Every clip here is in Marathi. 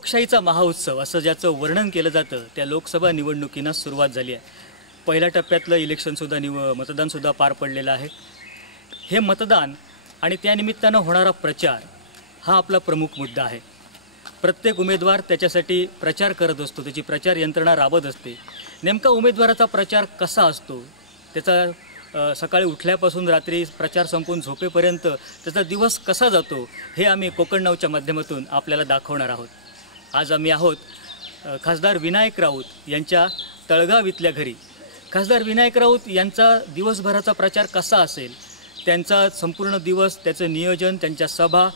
लोकशाहीचा महाउत्सव असं ज्याचं वर्णन केलं जातं त्या लोकसभा निवडणुकींना सुरुवात झाली आहे। पहिल्या टप्प्यातलं इलेक्शनसुद्धा मतदानसुद्धा पार पडलेलं आहे। हे मतदान आणि त्यानिमित्तानं होणारा प्रचार हा आपला प्रमुख मुद्दा आहे। प्रत्येक उमेदवार त्याच्यासाठी प्रचार करत असतो, त्याची प्रचार यंत्रणा राबत असते। नेमका उमेदवाराचा प्रचार कसा असतो, त्याचा सकाळी उठल्यापासून रात्री प्रचार संपून झोपेपर्यंत त्याचा दिवस कसा जातो, हे आम्ही कोकण नाऊच्या माध्यमातून आपल्याला दाखवणार आहोत। आज आम्ही आहोत खासदार विनायक राऊत यांच्या तळगाव इथल्या घरी। खासदार विनायक राऊत यांचा दिवसभराचा प्रचार कसा असेल, त्यांचा संपूर्ण दिवस, त्याचं नियोजन, त्यांच्या सभा,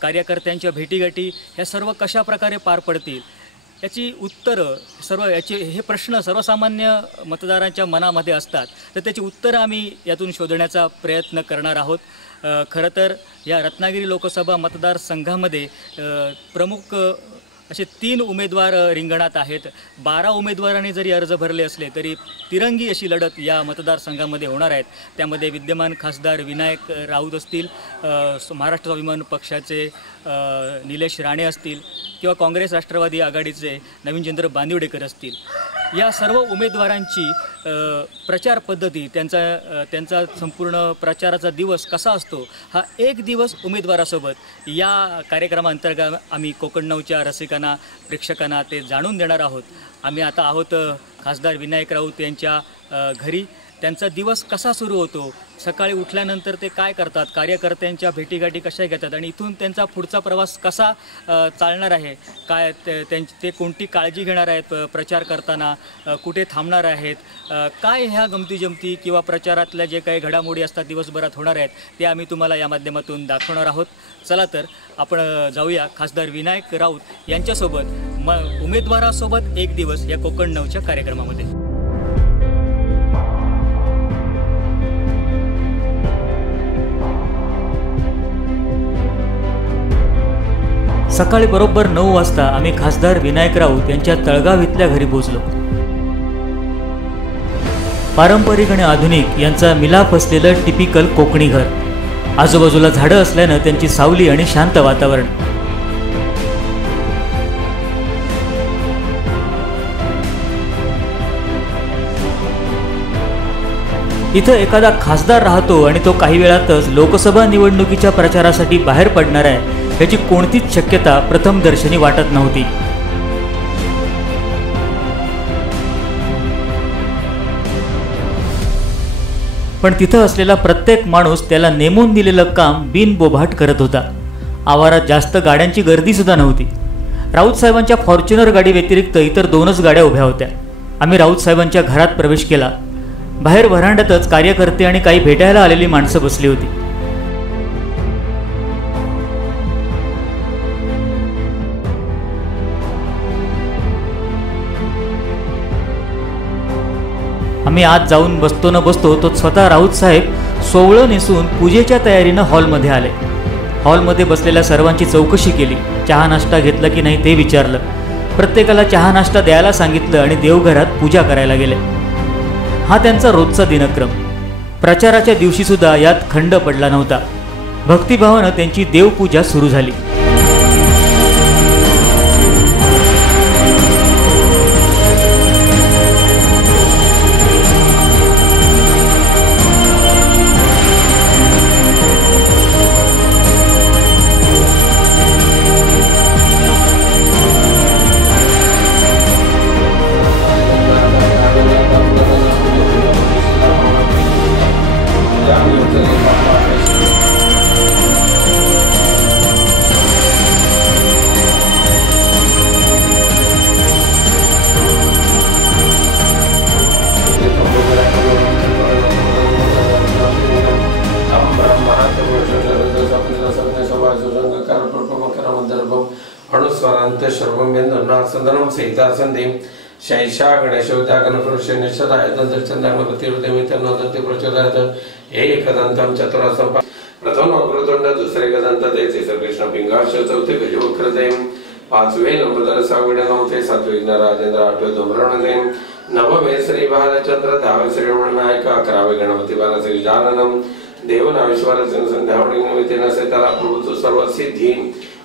कार्यकर्त्यांच्या भेटीगाठी ह्या सर्व कशा प्रकारे पार पडतील याची उत्तरं हे प्रश्न सर्वसामान्य मतदारांच्या मनामध्ये असतात, तर त्याची उत्तरं आम्ही यातून शोधण्याचा प्रयत्न करणार आहोत। खरं तर या रत्नागिरी लोकसभा मतदारसंघामध्ये प्रमुख असे 3 उमेदवार रिंगणात आहेत। 12 उमेदवारांनी जरी अर्ज भरले असले तरी तिरंगी अशी लढत या मतदारसंघामध्ये होणार आहेत। त्यामध्ये विद्यमान खासदार विनायक राऊत असतील, महाराष्ट्र स्वाभिमान पक्षाचे निलेश राणे असतील किंवा काँग्रेस राष्ट्रवादी आघाडीचे नवीनचंद्र बांदिवडेकर असतील। या सर्व उमेदवारांची प्रचार पद्धती, त्यांचा संपूर्ण प्रचाराचा दिवस कसा असतो, हा एक दिवस उमेदवारासोबत या कार्यक्रमाअंतर्गत आम्ही कोकण नाऊच्या रसिकांना, प्रेक्षकांना ते जाणून देणार आहोत। आम्ही आता आहोत खासदार विनायक राऊत यांच्या घरी। त्यांचा दिवस कसा सुरू होतो, सकाळी उठल्यानंतर ते काय करतात, कार्यकर्त्यांच्या भेटीगाठी कशा घेतात आणि इथून त्यांचा पुढचा प्रवास कसा चालणार आहे, काय ते कोणती काळजी घेणार आहेत प्रचार करताना, कुठे थांबणार आहेत, काय ह्या गमतीजमती किंवा प्रचारातल्या जे काही घडामोडी असतात दिवसभरात होणार आहेत ते आम्ही तुम्हाला या माध्यमातून दाखवणार आहोत। चला तर आपण जाऊया खासदार विनायक राऊत यांच्यासोबत उमेदवारासोबत एक दिवस या कोकण नाऊच्या कार्यक्रमामध्ये। सकाळी बरोबर 9 वाजता आम्ही खासदार विनायक राऊत यांच्या तळगाव इथल्या घरी पोहोचलो। पारंपरिक आणि आधुनिक यांचा मिलाप असलेलं टिपिकल कोकणी घर। आजूबाजूला झाडं असल्यानं त्यांची सावली आणि शांत वातावरण। इथं एखादा खासदार राहतो आणि तो काही वेळातच लोकसभा निवडणुकीच्या प्रचारासाठी बाहेर पडणार आहे याची कोणतीच शक्यता प्रथमदर्शनी वाटत नव्हती। पण तिथं असलेला प्रत्येक माणूस त्याला नेमून दिलेलं काम बिनबोभाट करत होता। आवारात जास्त गाड्यांची गर्दी सुद्धा नव्हती। राऊत साहेबांच्या फॉर्च्युनर गाडी व्यतिरिक्त इतर 2च गाड्या उभ्या होत्या। आम्ही राऊत साहेबांच्या घरात प्रवेश केला। बाहेर व्हरांड्यातच कार्यकर्ते आणि काही भेटायला आलेली माणसं बसली होती। आम्ही आत जाऊन बसतो न बसतो तो स्वतः राऊत साहेब सोवळं नेसून पूजेच्या तयारीनं हॉलमध्ये आले। हॉलमध्ये बसलेल्या सर्वांची चौकशी केली, चहा नाश्ता घेतला की नाही ते विचारलं, प्रत्येकाला चहा नाश्ता द्यायला सांगितलं आणि देवघरात पूजा करायला गेले। हा त्यांचा रोजचा दिनक्रम। प्रचाराच्या दिवशी सुद्धा यात खंड पडला नव्हता। भक्तिभावानं त्यांची देवपूजा सुरू झाली। शैषा गणेशोद्यागणपुरुषनिषदायतंत्रचंदागणपतिरुदमितनोदन्ति प्रचोदयात् एकदन्तं चतुरासं प्रथम अग्रतुंड दुसरे गदंत द्वैते श्रीकृष्ण पिंगाक्ष चौथे गजवक्रदेव पाचवे लंबोदर सावडे नवथे सातवे राजेंद्र आठवे धूम्रवणदेव नवमे श्री बालचंद्र 10वे श्री रमणनायक 11वे गणपती बालश्री गजाननम देवनाश्वर संध्यावणी निमित्तेन सेताला प्रभुत्व सर्व सिद्धी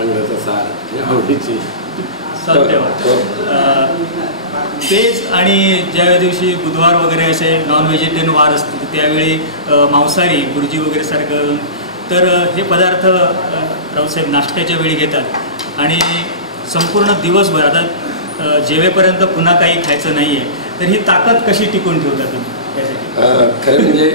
अंगाचा सार आवडीची तेच. आणि ज्या दिवशी बुधवार वगैरे असे नॉन व्हेजिटेरियन वार असते त्यावेळी मांसाहारी भुर्जी वगैरे सारखं, तर हे पदार्थ राऊतसाहेब नाश्त्याच्या वेळी घेतात आणि संपूर्ण दिवसभर आता जेवेपर्यंत पुन्हा काही खायचं नाही आहे, तर ही ताकद कशी टिकून ठेवता तुम्ही त्यासाठी? खरं म्हणजे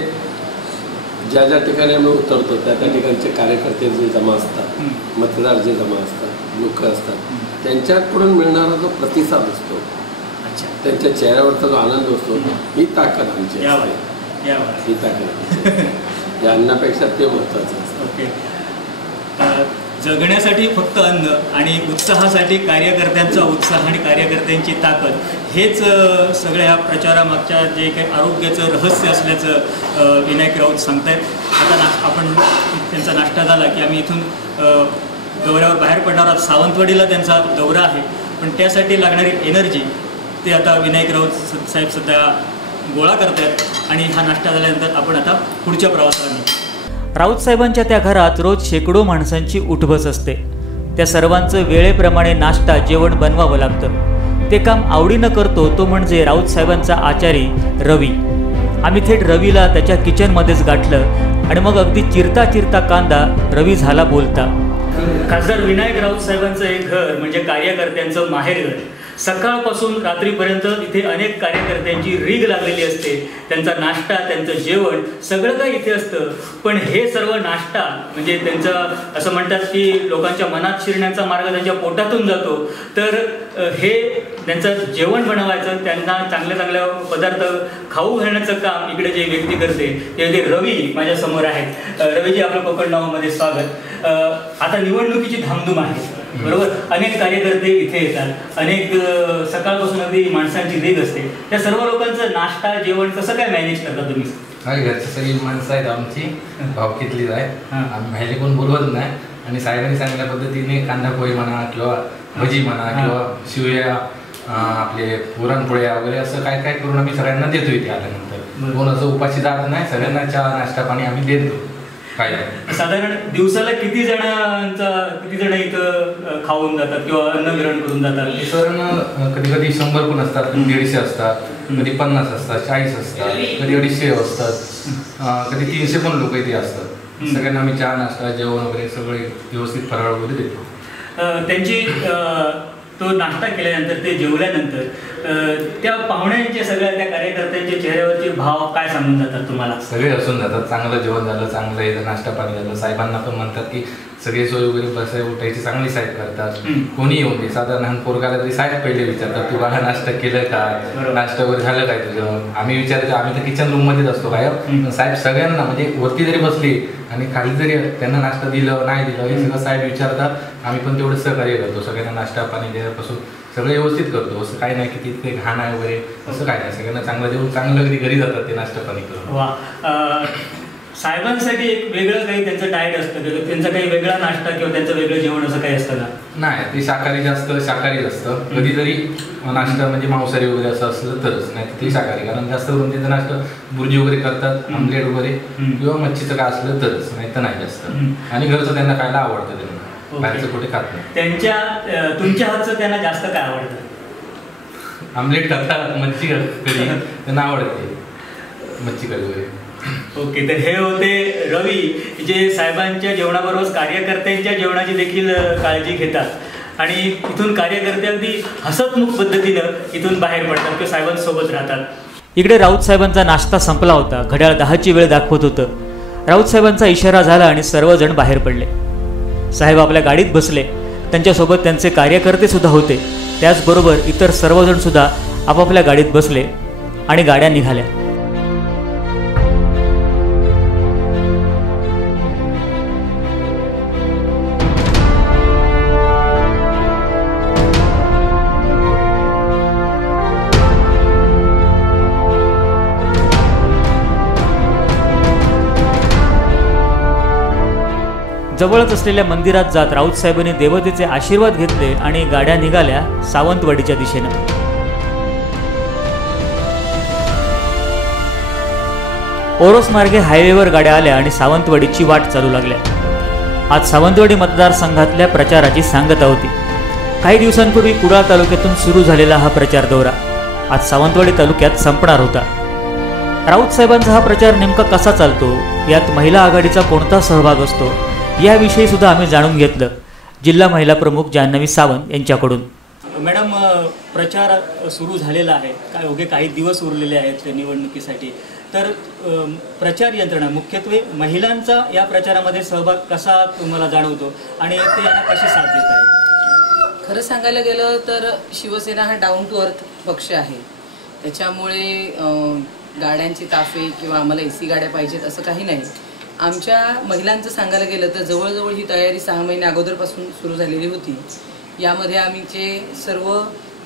ज्या ज्या ठिकाणी आम्ही उतरतो त्या त्या ठिकाणचे कार्यकर्ते जे जमा असतात, मतदार जे जमा असतात, लोक असतात, त्यांच्याकडून मिळणारा जो प्रतिसाद असतो, त्यांच्या चेहऱ्यावरचा जो आनंद असतो, ही ताकद आमची असते. ही ताकद या अन्नापेक्षा ते महत्त्वाचं असतं. ओके. जगण्यासाठी फक्त अन्न आणि उत्साहासाठी कार्यकर्त्यांचा उत्साह आणि कार्यकर्त्यांची ताकद हेच सगळ्या प्रचारामागच्या जे काही आरोग्याचं रहस्य असल्याचं विनायक राऊत सांगतायत. आता आपण त्यांचा नाश्ता झाला की आम्ही इथून दौऱ्यावर बाहेर पडणार आहोत. सावंतवाडीला त्यांचा दौरा आहे, पण त्यासाठी लागणारी एनर्जी ते आता विनायक राऊत साहेब सध्या गोळा करत आहेत आणि हा नाश्ता झाल्यानंतर आपण आता पुढच्या प्रवासाला निघू. राऊत साहेबांच्या त्या घरात रोज शेकडो माणसांची उठबस असते. त्या सर्वांचं वेळेप्रमाणे नाश्ता जेवण बनवावं लागतं. ते काम आवडीनं करतो तो म्हणजे राऊत साहेबांचा आचारी रवी. आम्ही थेट रवीला त्याच्या किचनमध्येच गाठलं आणि मग अगदी चिरता चिरता कांदा रवी झाला बोलता. खासदार विनायक राऊत साहेबांचं एक घर म्हणजे कार्यकर्त्यांचं माहेरघर. सकाळपासून रात्रीपर्यंत इथे अनेक कार्यकर्त्यांची रीग लागलेली असते. त्यांचा नाश्ता, त्यांचं जेवण सगळं काही इथे असतं. पण हे सर्व नाश्ता म्हणजे त्यांचं असं म्हणतात की लोकांच्या मनात शिरण्याचा मार्ग त्यांच्या पोटातून जातो. तर हे त्यांचं जेवण बनवायचं, त्यांना चांगल्या चांगल्या पदार्थ खाऊ घालण्याचं काम इकडे जे व्यक्ती करते ते रवी माझ्यासमोर आहेत. रवीजी, आपलं कोकण नावामध्ये स्वागत. आता निवडणुकीची धामधूम आहे, बरोबर? अनेक कार्यकर्ते इथे येतात, अनेक सकाळपासून अगदी माणसांची रीग असते. त्या सर्व लोकांचं नाश्ता जेवण कसं काय मॅनेज करता तुम्ही? घरची सगळी माणसं आहेत आमची, भावकीतलीच आहेत. आम्ही बाहेर कोण बोलवत नाही आणि साहेबांनी सांगितल्या पद्धतीने कांदा पोळी म्हणा किंवा भजी म्हणा किंवा शिवया, आपले पुरणपोळ्या वगैरे असं काय काय करून आम्ही सगळ्यांना देतो इथे आल्यानंतर. कोण असं उपाशी जात नाही, सगळ्यांना चहा नाश्ता पाणी आम्ही देतो. साधारण दिवसाला किती जण इथं खाऊन जातात किंवा अन्न ग्रहण करून जातात? सर कधी कधी 100 पण असतात, कधी 150 असतात, कधी 50 असतात, 40 असतात, कधी 250 असतात, कधी 300 पण लोक इथे असतात. सगळ्यांना आम्ही चहा नाश्ता जेवण वगैरे सगळे व्यवस्थित फराळ वगैरे देतो. त्यांची तो नाश्ता केल्यानंतर ते जेवल्यानंतर त्या पाहुण्यांचे सगळ्या त्या कार्यकर्त्यांच्या चेहऱ्यावरचे भाव काय सांगून जातात तुम्हाला? सगळे हसून जातात. चांगलं जेवण झालं, चांगलं इथं नाश्ता पाणी झालं. साहेबांना पण म्हणतात की सगळे सोय वगैरे बसाय उठायची चांगली साहेब करतात. कोणी येऊन दे, साधारण पोरगाला तरी साहेब पहिले विचारतात, तू बाळा नाश्ता केलं का, नाश्ता वगैरे झालं काय तुझं? आम्ही विचारतो, आम्ही तर किचन रूम मध्येच असतो काय. साहेब सगळ्यांना म्हणजे वरती जरी बसली आणि खाली जरी त्यांना नाश्ता दिलं नाही दिलं हे सगळं साहेब विचारतात. आम्ही पण तेवढं सहकार्य करतो. सगळ्यांना नाश्ता पाणी देण्यापासून सगळं व्यवस्थित करतो. असं काही नाही की तिथे घाण आहे वगैरे असं काय नाही. सगळ्यांना चांगलं देऊन चांगलं घरी जातात ते नाश्ता पाणी करून. वा. साहेबांसाठी एक वेगळं काही त्यांचं डाएट असतं, त्यांचा काही वेगळा नाश्ता किंवा त्यांचं वेगळं जेवण असं काही असतं का? नाही, ते शाकाहारी असतं. कधीतरी नाश्ता म्हणजे मांसाहारी वगैरे असं असलं तरच, नाही ते शाकाहारी. कारण जास्त करून त्यांचा नाश्ता बुर्जी वगैरे करतात, आमलेट वगैरे किंवा मच्छीचं काय असलं तरच, नाही तर नाही जास्त. आणि घरचं त्यांना खायला आवडतं, त्यांना बाहेरचं कुठे खात नाही. तुमच्या हातचं त्यांना जास्त काय आवडतं? आमलेट खातात, मच्छी करी त्यांना आवडते, मच्छी करी वगैरे. ओके. तर हे होते रवी, जे साहेबांच्या जेवणाबरोबर कार्यकर्त्यांच्या जेवणाची देखील काळजी घेतात आणि इथून कार्यकर्ते अगदी हसतमुख पद्धतीनं इथून बाहेर पडतात किंवा साहेबांसोबत राहतात. इकडे राऊत साहेबांचा नाश्ता संपला होता. घड्याळ 10ची वेळ दाखवत होतं. राऊत साहेबांचा इशारा झाला आणि सर्वजण बाहेर पडले. साहेब आपल्या गाडीत बसले. त्यांच्यासोबत त्यांचे कार्यकर्ते सुद्धा होते. त्याचबरोबर इतर सर्वजण सुद्धा आपापल्या गाडीत बसले आणि गाड्या निघाल्या. जवळच असलेल्या मंदिरात जात राऊत साहेबांनी देवतेचे आशीर्वाद घेतले आणि गाड्या निघाल्या सावंतवाडीच्या दिशेनं. ओरोस मार्गे हायवेवर गाड्या आल्या आणि सावंतवाडीची वाट चालू लागल्या. आज सावंतवाडी मतदारसंघातल्या प्रचाराची सांगता होती. काही दिवसांपूर्वी कुडाळ तालुक्यातून सुरू झालेला हा प्रचार दौरा आज सावंतवाडी तालुक्यात संपणार होता. राऊत साहेबांचा हा प्रचार नेमका कसा चालतो, यात महिला आघाडीचा कोणता सहभाग असतो, याविषयी सुद्धा आम्ही जाणून घेतलं जिल्हा महिला प्रमुख जान्हवी सावंत यांच्याकडून. मॅडम, प्रचार सुरू झालेला आहे, काय ओघे काही दिवस उरलेले आहेत निवडणुकीसाठी, तर प्रचार यंत्रणा मुख्यत्वे महिलांचा या प्रचारामध्ये सहभाग कसा तुम्हाला जाणवतो आणि ते यांना कशी साथ देत आहे? खरं सांगायला गेलं तर शिवसेना हा डाऊन टू अर्थ पक्ष आहे. त्याच्यामुळे गाड्यांचे ताफे किंवा आम्हाला AC गाड्या पाहिजेत असं काही नाही. आमच्या महिलांचं सांगायला गेलं तर जवळजवळ ही तयारी 6 महिने अगोदरपासून सुरू झालेली होती. यामध्ये आमचे सर्व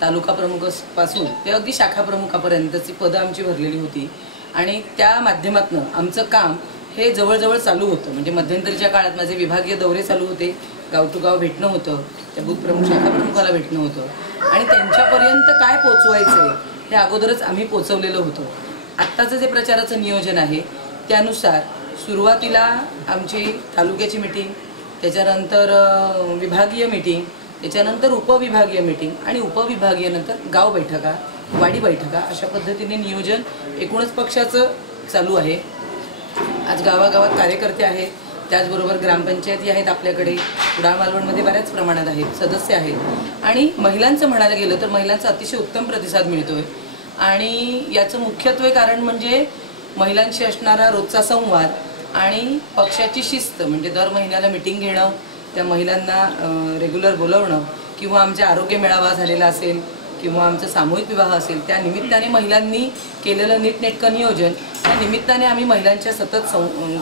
तालुका प्रमुखापासून ते अगदी शाखा प्रमुखापर्यंतची पदं आमची भरलेली होती आणि त्या माध्यमातून आमचं काम हे जवळजवळ चालू होतं. म्हणजे मध्यंतरीच्या काळात माझे विभागीय दौरे चालू होते, गाव टू गाव भेटणं होतं, त्या बूथ प्रमुख शाखा प्रमुखाला भेटणं होतं आणि त्यांच्यापर्यंत काय पोचवायचं हे अगोदरच आम्ही पोचवलेलं होतं. आत्ताचं जे प्रचाराचं नियोजन आहे त्यानुसार सुरुवातीला आमची तालुक्याची मिटिंग, त्याच्यानंतर विभागीय मिटिंग, त्याच्यानंतर उपविभागीय मिटिंग आणि उपविभागीय नंतर गाव बैठका, वाडी बैठका अशा पद्धतीने नियोजन एकूणच पक्षाचं चालू आहे. आज गावागावात कार्यकर्ते आहेत, त्याचबरोबर ग्रामपंचायती आहेत आपल्याकडे, कुडाळ मालवणमध्ये बऱ्याच प्रमाणात आहेत, सदस्य आहेत आणि महिलांचं म्हणायला गेलं तर महिलांचा अतिशय उत्तम प्रतिसाद मिळतोय आणि याचं मुख्यत्वे कारण म्हणजे महिलांशी असणारा रोजचा संवाद आणि पक्षाची शिस्त. म्हणजे दर महिन्याला मिटिंग घेणं, त्या महिलांना रेग्युलर बोलवणं किंवा आमच्या आरोग्य मेळावा झालेला असेल किंवा आमचं सामूहिक विवाह असेल, त्या निमित्ताने महिलांनी केलेलं नीटनेटकं नियोजन, त्या निमित्ताने आम्ही महिलांच्या सतत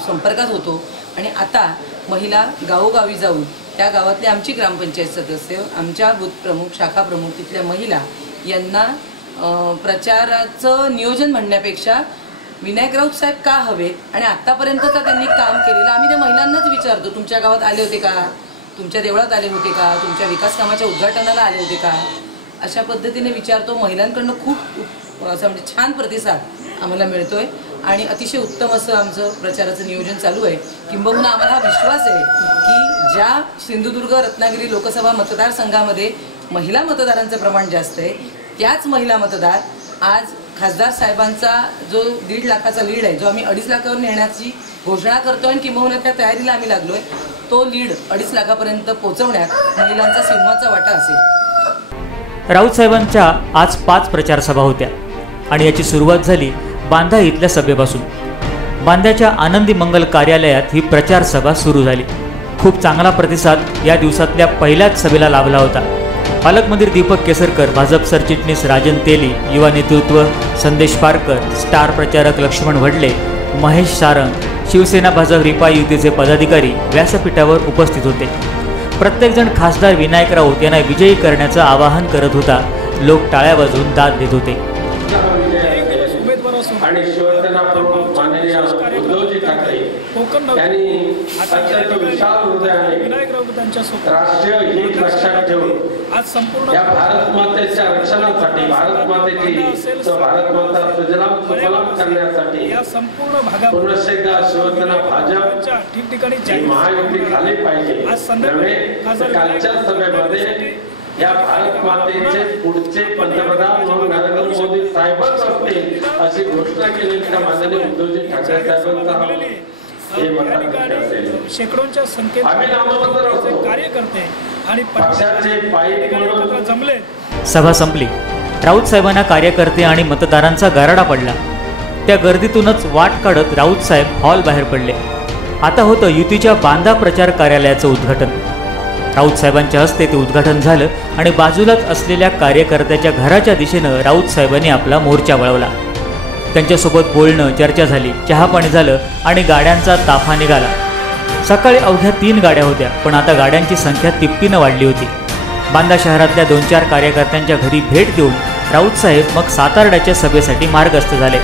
संपर्कात होतो आणि आता महिला गावोगावी जाऊन त्या गावातले आमची ग्रामपंचायत सदस्य, आमच्या बूथ प्रमुख, शाखा प्रमुख, तिथल्या महिला यांना प्रचाराचं नियोजन म्हणण्यापेक्षा विनायक राऊत साहेब का हवेत आणि आत्तापर्यंतचं त्यांनी काम केलेलं आम्ही त्या महिलांनाच विचारतो. तुमच्या गावात आले होते का, तुमच्या देवळात आले होते का, तुमच्या विकास कामाच्या उद्घाटनाला आले होते का, अशा पद्धतीने विचारतो. महिलांकडनं खूप असं म्हणजे छान प्रतिसाद आम्हाला मिळतोय आणि अतिशय उत्तम असं आमचं प्रचाराचं नियोजन चालू आहे. किंबहुना आम्हाला हा विश्वास आहे की ज्या सिंधुदुर्ग रत्नागिरी लोकसभा मतदारसंघामध्ये महिला मतदारांचं प्रमाण जास्त आहे, त्याच महिला मतदार आज खासदार साहेबांचा जो 1.5 लाखाचा लीड आहे, जो आम्ही 2.5 लाखावर नेण्याची घोषणा करतोय आणि किंबहुना त्या तयारीला आम्ही लागलोय, तो लीड 2.5 लाखापर्यंत पोहोचवण्यात महिलांचा सिंहाचा वाटा असेल. राऊत साहेबांच्या आज 5 प्रचार सभा होत्या आणि याची सुरुवात झाली बांधा इथल्या सभेपासून. बांद्याच्या आनंदी मंगल कार्यालयात ही प्रचार सभा सुरू झाली. खूप चांगला प्रतिसाद या दिवसातल्या पहिल्याच सभेला लाभला होता. पालकमंत्री दीपक केसरकर, भाजप सरचिटणीस राजन तेली, युवा नेतृत्व संदेश पारकर, स्टार प्रचारक लक्ष्मण वडले, महेश सारंग, शिवसेना भाजप रिपाई युतीचे पदाधिकारी व्यासपीठावर उपस्थित होते. प्रत्येकजण खासदार विनायक राऊत यांना विजयी करण्याचं आवाहन करत होता. लोक टाळ्या वाजवून दाद देत होते. आणि शिवसेना प्रमुख माननीय उद्धवजी ठाकरे यांनी अत्यंत विशाल हृदयाने राष्ट्रीय हित लक्षात ठेवून आज संपूर्ण या भारत मातेच्या रक्षणासाठी, भारत मातेची भारत माता सुजलाम सुफलाम करण्यासाठी या संपूर्ण भागात पुन्हा एकदा शिवसेना भाजपच्या ठिकठिकाणी महायुती झाली पाहिजे. कालच्या सभेमध्ये या भारत मातेचे पुढचे पंतप्रधान म्हणून नरेंद्र मोदी साहेबच असतील अशी घोषणा केलेली त्या माननीय उद्धवजी ठाकरे साहेबांचा हे मतदान असेल. शेकडोंच्या संख्येत आम्ही नामपत्र कार्यकर्ते आणि पक्षाचे पायी म्हणून जमले. सभा संपली. राऊत साहेबांना कार्यकर्ते आणि मतदारांचा गाराडा पडला. त्या गर्दीतूनच वाट काढत राऊत साहेब हॉल बाहेर पडले. आता होतं युतीच्या बांधा प्रचार कार्यालयाचं उद्घाटन. राऊत साहेबांच्या हस्ते ते उद्घाटन झालं आणि बाजूलाच असलेल्या कार्यकर्त्याच्या घराच्या दिशेनं राऊत साहेबांनी आपला मोर्चा वळवला. त्यांच्यासोबत बोलणं, चर्चा झाली, चहापाणी झालं आणि गाड्यांचा ताफा निघाला. सकाळी अवघ्या 3 गाड्या होत्या, पण आता गाड्यांची संख्या तिप्पटीनं वाढली होती. बांदा शहरातल्या 2-4 कार्यकर्त्यांच्या घरी भेट देऊन राऊत साहेब मग सातारड्याच्या सभेसाठी मार्गस्थ झाले.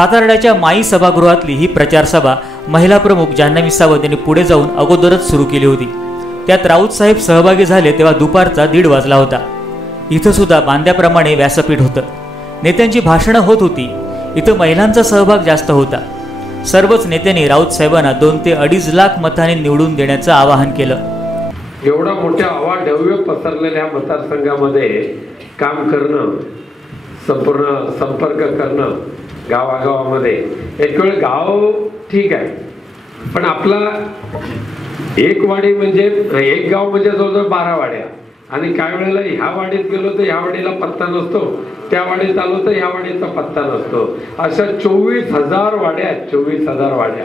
सातारड्याच्या माई सभागृहातली ही प्रचार सभा महिला प्रमुख जान्हवी सावंत यांनी पुढे जाऊन अगोदरच सुरू केली होती. त्यात राऊत साहेब सहभागी झाले तेव्हा दुपारचा 1:30 वाजला होता. इथं सुद्धा बांध्याप्रमाणे व्यासपीठ होतं. नेत्यांची भाषणं होत होती. इथं महिलांचा सहभाग जास्त होता. सर्वच नेत्यांनी राऊत साहेबांना 2 ते 2.5 लाख मतांनी निवडून देण्याचं आवाहन केलं. एवढा मोठ्या अवाढव्य पसरलेल्या मतदारसंघामध्ये काम करणं, संपूर्ण संपर्क करणं गावागावामध्ये, एक वेळ गाव ठीक आहे, पण आपला एक वाडी म्हणजे एक गाव म्हणजे जवळजवळ 12 वाड्या, आणि काही वेळेला ह्या वाडीत गेलो तर ह्या वाडीला पत्ता नसतो, त्या वाडीत आलो तर ह्या वाडीचा पत्ता नसतो. अशा 24,000 वाड्या, 24,000 वाड्या.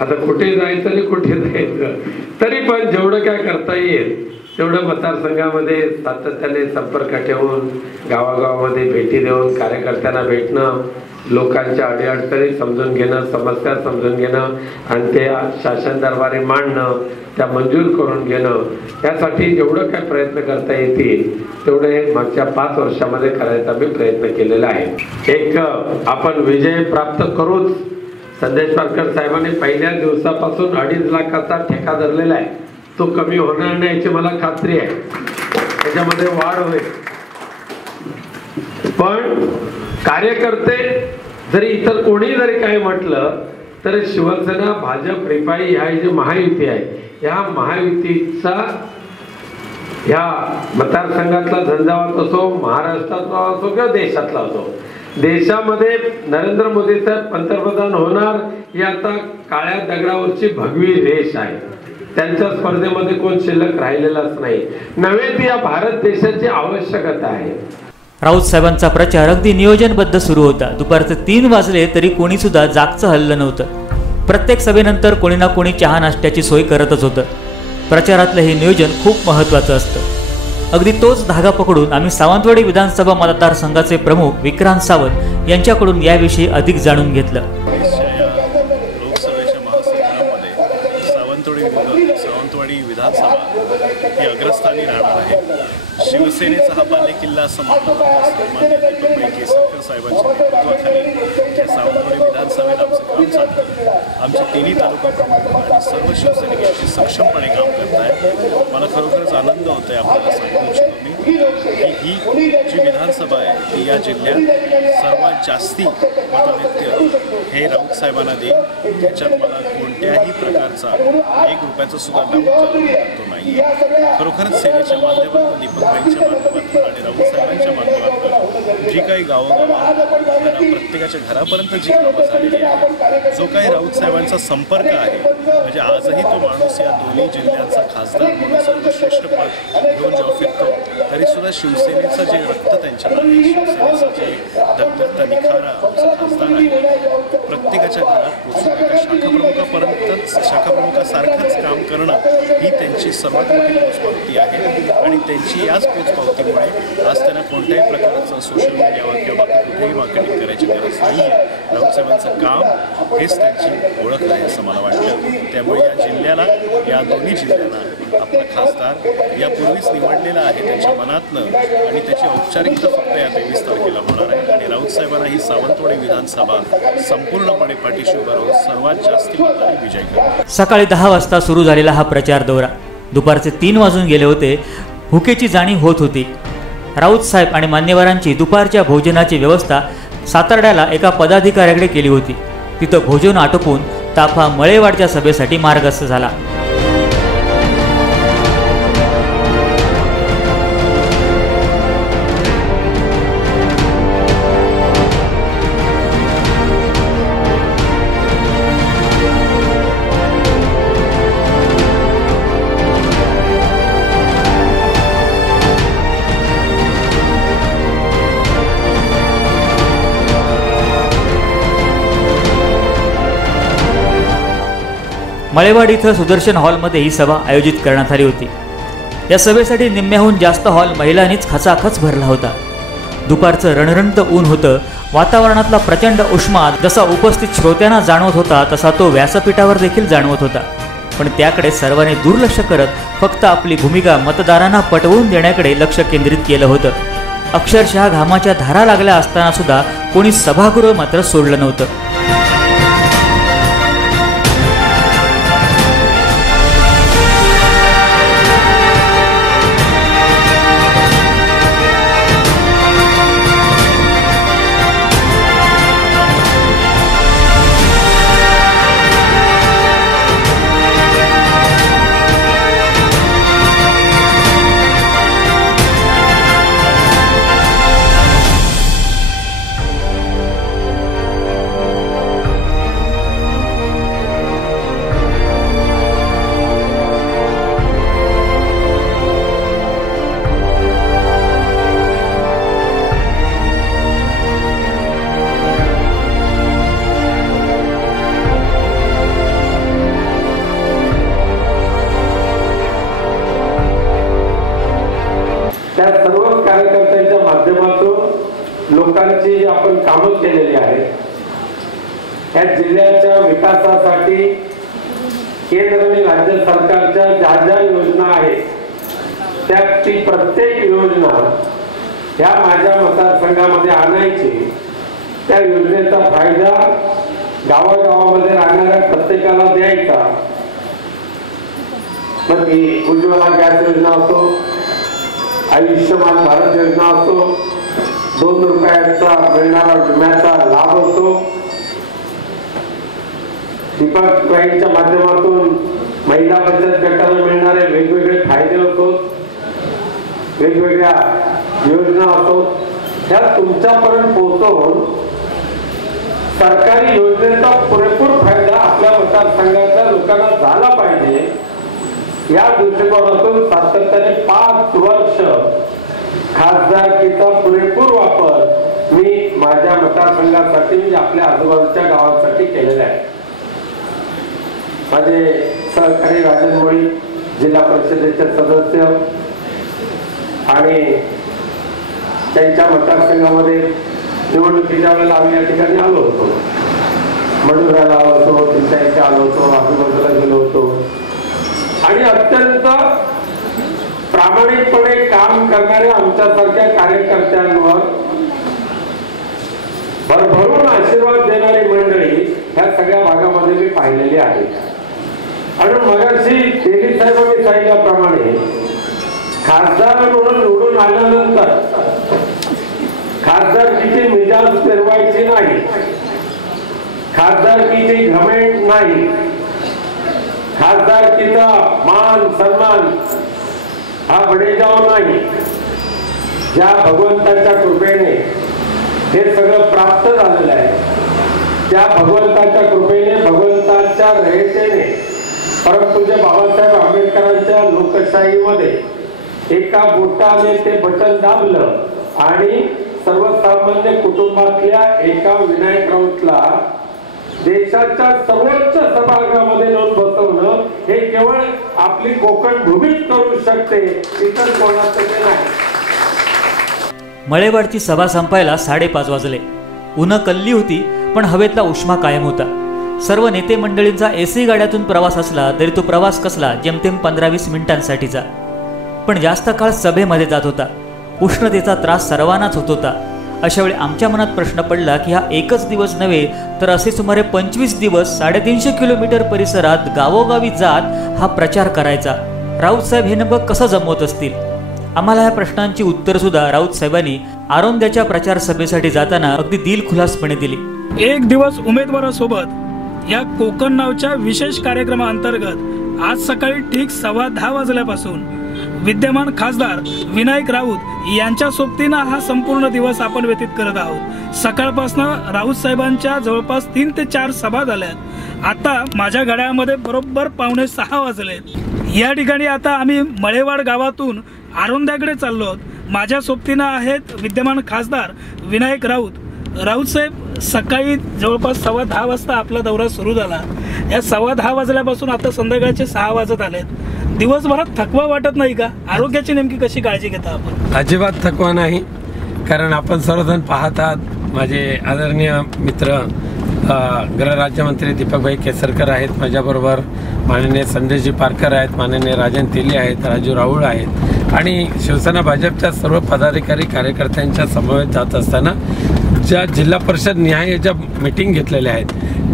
आता कुठे जायचं आणि कुठे जायचं, तरी पण जेवढं काय करता येईल तेवढं मतदारसंघामध्ये सातत्याने संपर्क ठेवून, गावागावामध्ये भेटी देऊन, कार्यकर्त्यांना भेटणं, लोकांच्या अडीअडचणी समजून घेणं, समस्या समजून घेणं आणि त्या शासन दरबारी मांडणं, त्या मंजूर करून घेणं, यासाठी जेवढं काय प्रयत्न करता येतील तेवढे मागच्या 5 वर्षामध्ये करायचा मी प्रयत्न केलेला आहे. एक आपण विजय प्राप्त करूच. संदेश पारकर साहेबांनी पहिल्या दिवसापासून 2.5 लाखाचा ठेका धरलेला आहे. तो कमी होणार नाही याची मला खात्री आहे. त्याच्यामध्ये वाढ होईल. पण कार्यकर्ते जरी इतर कोणी जरी काही म्हटलं तर शिवसेना, भाजप, रिपाई ह्या जी महायुती आहे, ह्या महायुतीचा ह्या मतदारसंघातला झंझावात असो, महाराष्ट्रातला असो किंवा देशातला असो, देशामध्ये नरेंद्र मोदी साहेब पंतप्रधान होणार ही आता काळ्या दगडावरची भगवी रेष आहे. त्यांच्या स्पर्धेमध्ये कोण शिल्लक राहिलेलाच नाही. नव्हे ती या भारत देशाची आवश्यकता आहे. राऊत साहेबांचा प्रचार अगदी नियोजनबद्ध सुरू होता. दुपारचे 3 वाजले तरी कोणी सुद्धा जागचं हललं नव्हतं. प्रत्येक सभेनंतर कोणी ना कोणी चहा नाश्त्याची सोय करतच होतं. प्रचारातलं हे नियोजन खूप महत्त्वाचं असतं. अगदी तोच धागा पकडून आम्ही सावंतवाडी विधानसभा मतदारसंघाचे प्रमुख विक्रांत सावंत यांच्याकडून याविषयी अधिक जाणून घेतलं. लोकसभेच्या महासंग्रामामध्ये सावंतवाडी विधानसभा ही अग्रस्थानी राहणार आहे. शिवसेनेचा हा बालेकिल्ला असं म्हटलं जातं. सन्माननीय दीपकभाई केसरकर साहेबांच्या नेतृत्वाखाली या सावंतवाडी विधानसभेत आमचं काम चालतं. आमचे 3ही तालुका प्रमुख आणि सर्व शिवसैनिक याची सक्षमपणे काम करत आहेत. मला खरोखरच आनंद होत आहे आपल्याला सांगू इच्छितो मी की ही जी विधानसभा आहे ती या जिल्ह्यात सर्वात जास्ती मताधिक्य हे राऊत साहेबांना देईल. त्याच्यात मला कोणत्याही प्रकारचा 1 रुपयाचा सुद्धा डाऊट तो नाही. खरोखरच सेनेच्या माध्यमातून, दीपकभाईंच्या माध्यमातून आणि राऊत साहेबांच्या माध्यमातून जी काही गावोगावात प्रत्येकाच्या घरापर्यंत जी कामं झालेली आहे, जो काही राऊत साहेबांचा संपर्क आहे, म्हणजे आजही तो माणूस या दोन्ही जिल्ह्यांचा खासदार म्हणून सर्वश्रेष्ठ पद घेऊन जेव्हा फिरतो तरी सुद्धा शिवसेनेचं जे रक्त त्यांच्यात आहे, शिवसेनेचं जे दगदगता निखारा आमचा खासदार आहे, प्रत्येकाच्या घरात पोचून एका शाखाप्रमुखासारखंच काम करणं ही त्यांची सर्वात मोठी पोचपावती आहे. आणि त्यांची याच पोचपावतीमुळे आज त्यांना कोणत्याही प्रकारचं सोशल मीडियावर किंवा बाकी कुठेही मार्केटिंग करायची गरज नाही आहे. राऊत साहेबांचं काम हेच त्यांची ओळख आहे असं मला वाटतं. त्यामुळे या जिल्ह्याला, या दोन्ही जिल्ह्यांना आपला खासदार यापूर्वीच निवडलेला आहे त्यांच्या मनातनं, आणि त्याची औपचारिकता फक्त या 23 तारखेला होणार आहे. आणि राऊत साहेबांना ही सावंतवाडी विधानसभा संपूर्णपणे पाठीशी उभं राहून सर्वात जास्त मतांनी विजय करणार. सकाळी 10 वाजता सुरू झालेला हा प्रचार दौरा दुपारचे 3 वाजून गेले होते. भुकेची जाणीव होत होती. राऊत साहेब आणि मान्यवरांची दुपारच्या भोजनाची व्यवस्था सातारड्याला एका पदाधिकाऱ्याकडे केली होती. तिथं भोजन आटोपून ताफा मळेवाडच्या सभेसाठी मार्गस्थ झाला. मळेवाड इथं सुदर्शन हॉलमध्ये ही सभा आयोजित करण्यात आली होती. या सभेसाठी निम्म्याहून जास्त हॉल महिलांनीच खचाखच भरला होता. दुपारचं रणरणत ऊन होतं. वातावरणातला प्रचंड उष्मा जसा उपस्थित श्रोत्यांना जाणवत होता तसा तो व्यासपीठावर देखील जाणवत होता. पण त्याकडे सर्वांनी दुर्लक्ष करत फक्त आपली भूमिका मतदारांना पटवून देण्याकडे लक्ष केंद्रित केलं होतं. अक्षरशः घामाच्या धारा लागल्या असताना सुद्धा कोणी सभागृह मात्र सोडलं नव्हतं. त्या सर्व कार्यकर्त्यांच्या माध्यमातून लोकांची आपण कामं केलेली आहेत. या जिल्ह्याच्या विकासासाठी केंद्र आणि राज्य सरकारच्या ज्या ज्या योजना आहेत ती प्रत्येक योजना ह्या माझ्या मतदारसंघामध्ये आणायची. त्या योजनेचा फायदा गावागावामध्ये राहणाऱ्या प्रत्येकाला द्यायचा. मग ती उज्ज्वला गॅस योजना असो, आयुष्यमान भारत योजना असो, 2 रुपयाचा मिळणारा विम्याचा लाभ असो, दीपक बँकेच्या माध्यमातून महिला बचत गटाला मिळणारे वेगवेगळे फायदे असो, वेगवेगळ्या योजना असो, त्या तुमच्यापर्यंत पोहोचवून सरकारी योजनेचा पुरेपूर फायदा आपल्या मतदारसंघातल्या लोकांना झाला पाहिजे या दृष्टिकोनातून सातत्याने 5 वर्ष खासदारकीचा पुरेपूर वापर मी माझ्या मतदारसंघासाठी म्हणजे आपल्या आजूबाजूच्या गावांसाठी केलेला आहे. माझे सहकारी राजन मोळी जिल्हा परिषदेचे सदस्य आणि त्यांच्या मतदारसंघामध्ये निवडणुकीच्या वेळेला आम्ही या ठिकाणी आलो होतो. मडुराला आलो होतो, त्यांच्या इथे आलो होतो, आजूबाजूला गेलो होतो आणि अत्यंत प्रामाणिकपणे काम करणाऱ्या आमच्यासारख्या कार्यकर्त्यांवर भरभरून आशीर्वाद देणारी मंडळी ह्या सगळ्या भागामध्ये मी पाहिलेली आहे. आणि मगाशी तेली साहेबांनी सांगितल्याप्रमाणे खासदार म्हणून निवडून आल्यानंतर खासदारकीची मिजाज फिरवायची नाही, खासदारकीची घमेंड नाही, खासदारकीचा मान सन्मान हा बडेजाव नाही. ज्या भगवंताच्या कृपेने हे सगळं प्राप्त झालेलं आहे त्या भगवंताच्या कृपेने, भगवंताच्या रयतेने परमपूज्य बाबासाहेब आंबेडकरांच्या लोकशाहीमध्ये एका बोटाने ते बटन दाबलं आणि सर्वसामान्य कुटुंबातल्या एका विनायक राऊतला देशाच्या सर्वोच्च सभागृहामध्ये नेऊन बसवणं हे केवळ आपली कोकण भूमीच करू शकते, इतर कोणाचं ते नाही. मळेवाडची सभा संपायला 5:30 वाजले. ऊन कल्ली होती पण हवेतला उष्मा कायम होता. सर्व नेते मंडळींचा एसी गाड्यातून प्रवास असला तरी तो प्रवास कसला जेमतेम 15-20 मिनिटांसाठीचा, पण जास्त काळ सभेमध्ये जात होता. उष्णतेचा त्रास सर्वांनाच होत होता. अशा वेळी आमच्या मनात प्रश्न पडला की हा एकच दिवस नव्हे तर असे सुमारे 25 दिवस 350 किलोमीटर परिसरात गावोगावी जात हा प्रचार करायचा. राऊत साहेब हे नेमकं कसं जमवत असतील? आम्हाला ह्या प्रश्नांची उत्तर सुद्धा राऊत साहेबांनी आरोंद्याच्या प्रचार सभेसाठी जाताना अगदी दिलखुलासपणे दिली. एक दिवस उमेदवारासोबत या कोकण नावच्या विशेष कार्यक्रमाअंतर्गत आज सकाळी ठीक 10:15 वाजल्यापासून विद्यमान खासदार विनायक राऊत यांच्या सोबतीनं हा संपूर्ण दिवस आपण व्यतीत करत आहोत. सकाळपासून राऊत साहेबांच्या जवळपास 3 ते 4 सभा झाल्यात. आता माझ्या घड्याळामध्ये बरोबर 5:45 वाजलेत. या ठिकाणी आता आम्ही मळेवाड गावातून आरोंद्याकडे चाललो आहोत. माझ्या सोबतीनं आहेत विद्यमान खासदार विनायक राऊत. राऊत साहेब, सकाळी जवळपास 10:15 वाजता आपला दौरा सुरू झाला. या 10:15 वाजल्यापासून आता संध्याकाळचे 6 वाजत आलेत. दिवसभरात थकवा वाटत नाही का? आरोग्याची नेमकी कशी काळजी घेता आपण? अजिबात थकवा नाही, कारण आपण सर्वजण पाहतात. माझे आदरणीय मित्र गृहराज्यमंत्री दीपकभाई केसरकर आहेत, माझ्याबरोबर माननीय संदेशजी पारकर आहेत, माननीय राजन तेली आहेत, राजू राऊळ आहेत आणि शिवसेना भाजपच्या सर्व पदाधिकारी कार्यकर्त्यांच्या समवेत जात असताना ज्या जिल्हा परिषद निहाय ज्या मीटिंग घेतलेल्या आहेत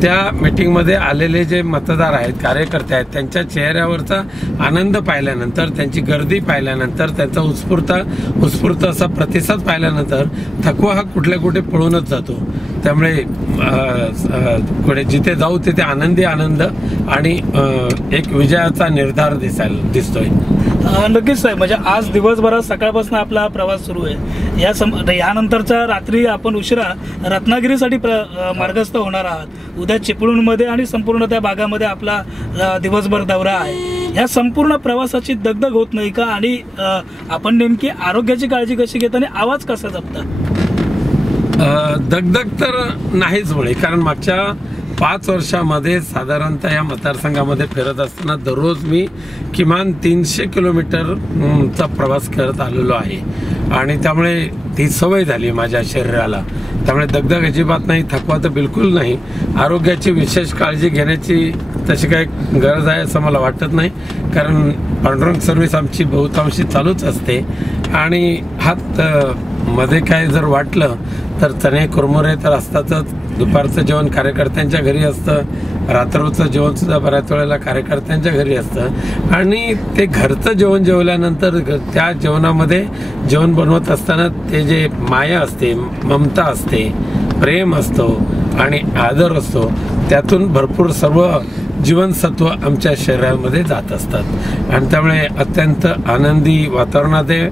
त्या मीटिंगमध्ये आलेले जे मतदार आहेत, कार्यकर्ते आहेत, त्यांच्या चेहऱ्यावरचा आनंद पाहिल्यानंतर, त्यांची गर्दी पाहिल्यानंतर, त्यांचा उत्स्फूर्त असा प्रतिसाद पाहिल्यानंतर थकवा हा कुठल्या कुठे पळूनच जातो. त्यामुळे कुठे जिथे जाऊ तिथे आनंद आणि एक विजयाचा निर्धार दिसतोय. नक्कीच साहेब, म्हणजे आज दिवसभरात सकाळपासून आपला हा प्रवास सुरू आहे. यानंतरच्या रात्री आपण उशिरा रत्नागिरीसाठी मार्गस्थ होणार आहात. उद्या चिपळूणमध्ये आणि संपूर्ण त्या भागामध्ये आपला दिवसभर दौरा आहे. या संपूर्ण प्रवासाची दगदग होत नाही का? आणि आपण नेमकी आरोग्याची काळजी कशी घेता आणि आवाज कसा जपता? दगदग तर नाहीच मुळे, कारण मागच्या 5 वर्षामध्ये साधारणतः या मतदारसंघामध्ये फिरत असताना दररोज मी किमान 300 किलोमीटरचा प्रवास करत आलेलो आहे आणि त्यामुळे ती सवय झाली माझ्या शरीराला. त्यामुळे दगदग अजिबात नाही, थकवा तर बिलकुल नाही. आरोग्याची विशेष काळजी घेण्याची तशी काही गरज आहे असं मला वाटत नाही, कारण पांडुरंग सर्व्हिस आमची बहुतांशी चालूच असते आणि हात मध्ये काय जर वाटलं तर चणे कुरमुरे तर असतातच. दुपारचं जेवण कार्यकर्त्यांच्या घरी असतं, रात्रोचं जेवणसुद्धा बऱ्याच वेळेला कार्यकर्त्यांच्या घरी असतं आणि ते घरचं जेवण जेवल्यानंतर त्या जेवणामध्ये जेवण बनवत असताना ते जे माया असते, ममता असते, प्रेम असतो आणि आदर असतो, त्यातून भरपूर सर्व जीवनसत्व आमच्या शरीरामध्ये जात असतात आणि त्यामुळे अत्यंत आनंदी वातावरणामध्ये,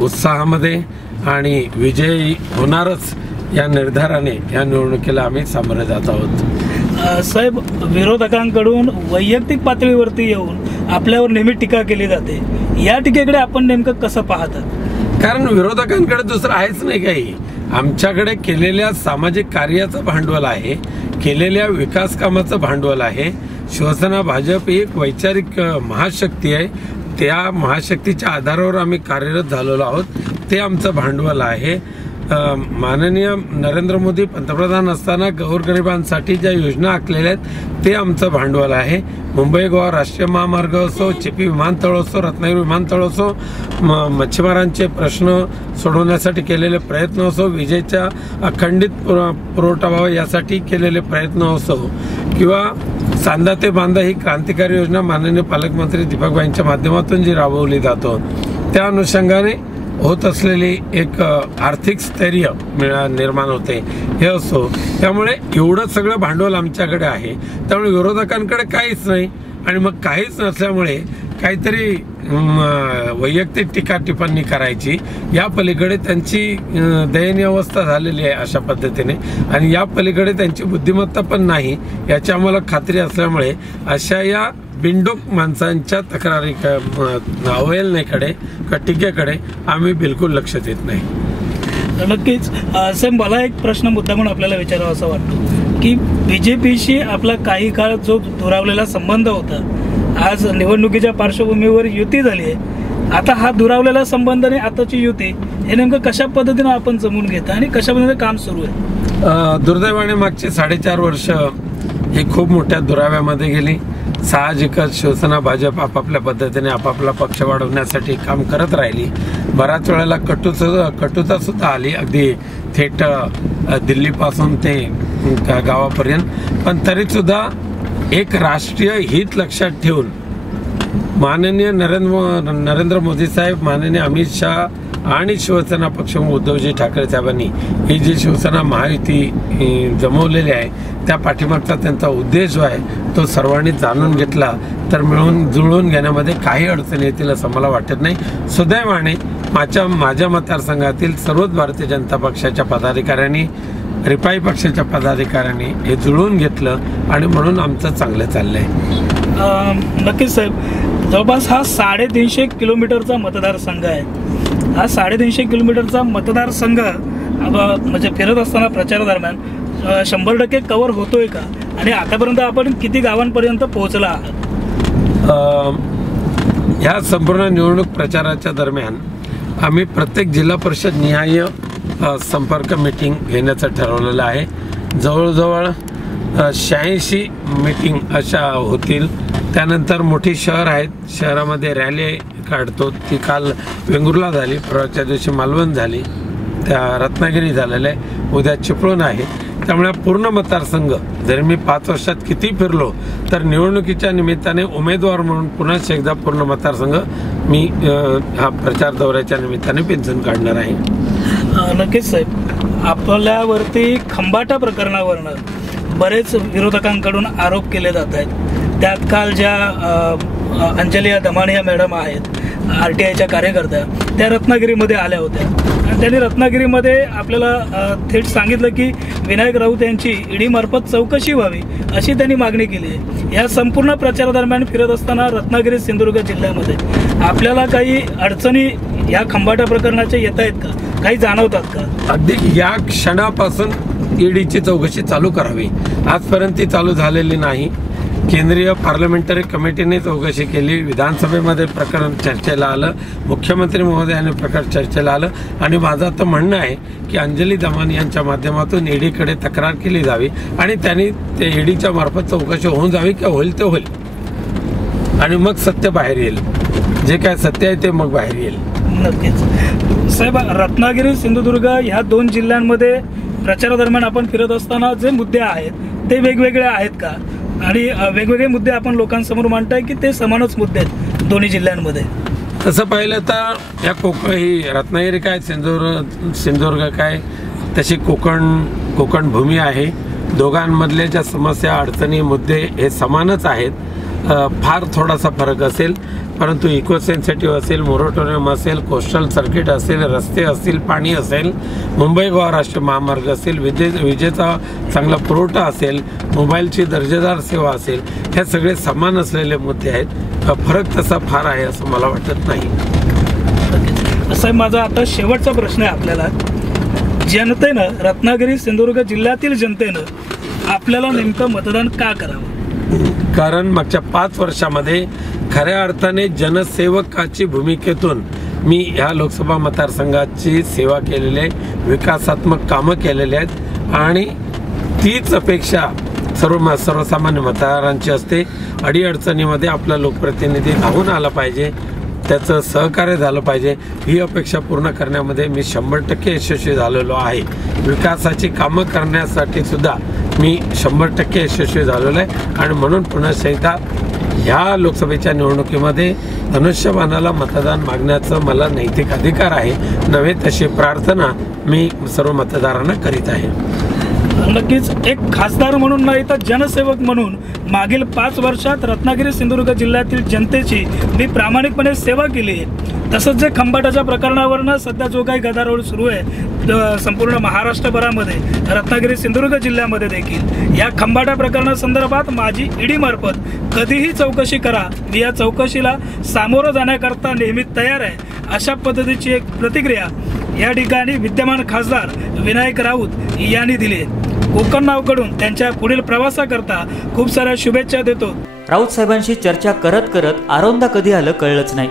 उत्साहामध्ये आणि विजयी होणारच या निर्धाराने या निवडणुकीला आम्ही सामोरे जात आहोत. साहेब, विरोधकांकडून वैयक्तिक पातळीवरती येऊन आपल्यावर नेहमी टीका केली जाते. या टीकेकडे आपण नेमकं कसं पाहतात? कारण विरोधकांकडे दुसरं आहेच नाही काही. आमच्याकडे केलेल्या सामाजिक कार्याचं भांडवल आहे, केलेल्या विकास कामाचं भांडवल आहे. शिवसेना भाजप ही एक वैचारिक महाशक्ती आहे. त्या महाशक्तीच्या आधारावर आम्ही कार्यरत झालेलो आहोत. ते आमचं भांडवल आहे. माननीय नरेंद्र मोदी पंतप्रधान असताना गोरगरिबांसाठी ज्या योजना आखलेल्या आहेत ते आमचं भांडवल आहे. मुंबई गोवा राष्ट्रीय महामार्ग असो, चिपी विमानतळ असो, रत्नागिरी विमानतळ असो, मच्छीमारांचे प्रश्न सोडवण्यासाठी केलेले प्रयत्न असो, विजेच्या अखंडित पुरवठा व्हावा यासाठी केलेले प्रयत्न असो, किंवा चांदा ते बांदा ही क्रांतिकारी योजना माननीय पालकमंत्री दीपकबाईंच्या माध्यमातून जी राबवली जातो, त्या अनुषंगाने होत असलेली एक आर्थिक स्थैर्य निर्माण होते हे असो. त्यामुळे एवढं सगळं भांडवल आमच्याकडे आहे. त्यामुळे विरोधकांकडे काहीच नाही आणि मग काहीच नसल्यामुळे काहीतरी वैयक्तिक टीका टिप्पणी करायची, या पलीकडे त्यांची दयनीय अवस्था झालेली आहे अशा पद्धतीने आणि या पलीकडे त्यांची बुद्धिमत्ता पण नाही याची आम्हाला खात्री असल्यामुळे अशा या बिनडोक माणसांच्या तक्रारी अवहेलनेकडे का टीकेकडे आम्ही बिलकुल लक्ष देत नाही. नक्कीच साहेब, मला एक प्रश्न मुद्दा म्हणून आपल्याला विचारावा असं वाटतो की बीजेपीशी आपला काही काळ जो दुरावलेला संबंध होता, आज निवडणुकीच्या पार्श्वभूमीवर युती झाली आहे. आता हा दुरावलेला संबंध आणि आताची युती हे नेमकं कशा पद्धतीनं आपण जमून घेता आणि कशा पद्धतीने काम सुरू आहे? दुर्दैवाने मागची 4.5 वर्ष ही खूप मोठ्या दुराव्यामध्ये गेली. साहजिकच शिवसेना भाजप आपापल्या पद्धतीने आपापला पक्ष वाढवण्यासाठी काम करत राहिली. बऱ्याच वेळेला कटुता सुद्धा आली, अगदी थेट दिल्लीपासून ते गावापर्यंत. पण तरीसुद्धा एक राष्ट्रीय हित लक्षात ठेवून माननीय नरेंद्र मोदी साहेब, माननीय अमित शहा आणि शिवसेना पक्ष उद्धवजी ठाकरे साहेबांनी ही जी शिवसेना महायुती जमवलेली आहे त्या पाठीमागचा त्यांचा उद्देश जो आहे तो सर्वांनी जाणून घेतला तर मिळून जुळवून घेण्यामध्ये काही अडचणी येतील असं मला वाटत नाही. सुदैवाने माझ्या मतदारसंघातील सर्वच भारतीय जनता पक्षाच्या पदाधिकाऱ्यांनी, रिपाई पक्षाच्या पदाधिकाऱ्यांनी हे जुळवून घेतलं आणि म्हणून आमचं चांगलं चाललंय. नक्कीच साहेब, जवळपास हा 350 किलोमीटरचा मतदारसंघ आहे. हा 350 किलोमीटरचा मतदारसंघ म्हणजे फिरत असताना प्रचारादरम्यान 100% कव्हर होतोय का आणि आतापर्यंत आपण किती गावांपर्यंत पोहोचला आहात? ह्या संपूर्ण निवडणूक प्रचाराच्या दरम्यान आम्ही प्रत्येक जिल्हा परिषद निहाय संपर्क मीटिंग घेण्याचं ठरवलेलं आहे. जवळजवळ 86 मीटिंग अशा होतील. त्यानंतर मोठी शहर आहेत, शहरामध्ये रॅली काढतो ती काल वेंगुर्ला झाली, परवाच्या दिवशी मालवण झाली, त्या रत्नागिरी झालेलं आहे, उद्या चिपळूण आहे. त्यामुळे पूर्ण मतदारसंघ जर मी 5 वर्षात किती फिरलो तर निवडणुकीच्या निमित्ताने उमेदवार म्हणून पुन्हा एकदा पूर्ण मतदारसंघ मी हा प्रचार दौऱ्याच्या निमित्ताने पिंजून काढणार आहे. नक्कीच साहेब, आपल्यावरती खंबाटा प्रकरणावरनं बरेच विरोधकांकडून आरोप केले जात आहेत. त्यात काल ज्या अंजली दमानिया मॅडम आहेत RTIच्या कार्यकर्त्या, त्या रत्नागिरीमध्ये आल्या होत्या आणि त्यांनी रत्नागिरीमध्ये आपल्याला थेट सांगितलं की विनायक राऊत यांची ED मार्फत चौकशी व्हावी अशी त्यांनी मागणी केली आहे. या संपूर्ण प्रचारादरम्यान फिरत असताना रत्नागिरी सिंधुदुर्ग जिल्ह्यामध्ये आपल्याला काही अडचणी या खंबाटा प्रकरणाच्या येत आहेत का, काही जाणवतात का? अगदी या क्षणापासून EDची चौकशी चालू करावी. आजपर्यंत ती चालू झालेली नाही. केंद्रीय पार्लमेंटरी कमिटीने चौकशी केली, विधानसभेमध्ये प्रकरण चर्चेला आलं, मुख्यमंत्री महोदयांनी प्रकरण चर्चेला आलं आणि माझं आता म्हणणं आहे की अंजली दमानी यांच्या माध्यमातून EDकडे तक्रार केली जावी आणि त्यांनी ते EDच्या मार्फत चौकशी होऊन जावी की होईल ते होईल आणि मग सत्य बाहेर येईल. जे काय सत्य आहे ते मग बाहेर येईल. नक्कीच साहेब, रत्नागिरी सिंधुदुर्ग ह्या 2 जिल्ह्यांमध्ये प्रचारादरम्यान आपण फिरत असताना जे मुद्दे आहेत ते वेगवेगळे आहेत का, आणि वेगवेगळे मुद्दे आपण लोकांसमोर मांडताय की ते समानच मुद्दे आहेत दोन्ही जिल्ह्यांमध्ये? तसं पाहिलं तर या ही रत्नागिरी काय सिंधुदुर्ग काय तशी कोकण भूमी आहे. दोघांमधल्या ज्या समस्या अडचणी मुद्दे हे समानच आहेत. फार थोडासा फरक असेल, परंतु इको सेन्सिटिव्ह असेल, मोरटोरियम असेल, कोस्टल सर्किट असेल, रस्ते असतील, पाणी असेल, मुंबई गोवा राष्ट्रीय महामार्ग असेल, विजेचा चांगला पुरवठा असेल, मोबाईलची दर्जेदार सेवा असेल, हे सगळे समान असलेले मुद्दे आहेत. फरक तसा फार आहे असं मला वाटत नाही. असं माझा आता शेवटचा प्रश्न आहे आपल्याला. जनतेनं, रत्नागिरी सिंधुदुर्ग जिल्ह्यातील जनतेनं आपल्याला नेमकं मतदान का करावं? कारण मागच्या 5 वर्षामध्ये खऱ्या अर्थाने जनसेवकाची भूमिकेतून मी ह्या लोकसभा मतदारसंघाची सेवा केलेली आहे, विकासात्मक कामं केलेली आहेत आणि तीच अपेक्षा सर्वसामान्य मतदारांची असते. अडीअडचणीमध्ये आपला लोकप्रतिनिधी धावून आला पाहिजे, त्याचं सहकार्य झालं पाहिजे. ही अपेक्षा पूर्ण करण्यामध्ये मी 100% यशस्वी झालेलो आहे. विकासाची कामं करण्यासाठी सुद्धा मी 100% यशस्वी झालेलो आहे आणि म्हणून पुन्हा एकदा ह्या लोकसभेच्या निवडणुकीमध्ये धनुष्यबाणाला मतदान मागण्याचं मला नैतिक अधिकार आहे, नव्हे तशी प्रार्थना मी सर्व मतदारांना करीत आहे. नक्कीच एक खासदार म्हणून नाही तर जनसेवक म्हणून मागील 5 वर्षात रत्नागिरी सिंधुदुर्ग जिल्ह्यातील जनतेची मी प्रामाणिकपणे सेवा केली आहे. तसंच जे खंबाटाच्या प्रकरणावरनं सध्या जो काही गदारोळ सुरू आहे संपूर्ण महाराष्ट्रभरामध्ये, रत्नागिरी सिंधुदुर्ग जिल्ह्यामध्ये देखील या खंबाटा प्रकरणासंदर्भात माझी ED मार्फत कधीही चौकशी करा, मी या चौकशीला सामोरं जाण्याकरता नेहमी तयार आहे, अशा पद्धतीची एक प्रतिक्रिया या ठिकाणी विद्यमान खासदार विनायक राऊत यांनी दिली आहे. कोकण नावकडून त्यांच्या पुढील प्रवासाकरता खूप साऱ्या शुभेच्छा देतो. राऊत साहेबांशी चर्चा करत करत आरोंदा कधी आलं कळलंच नाही.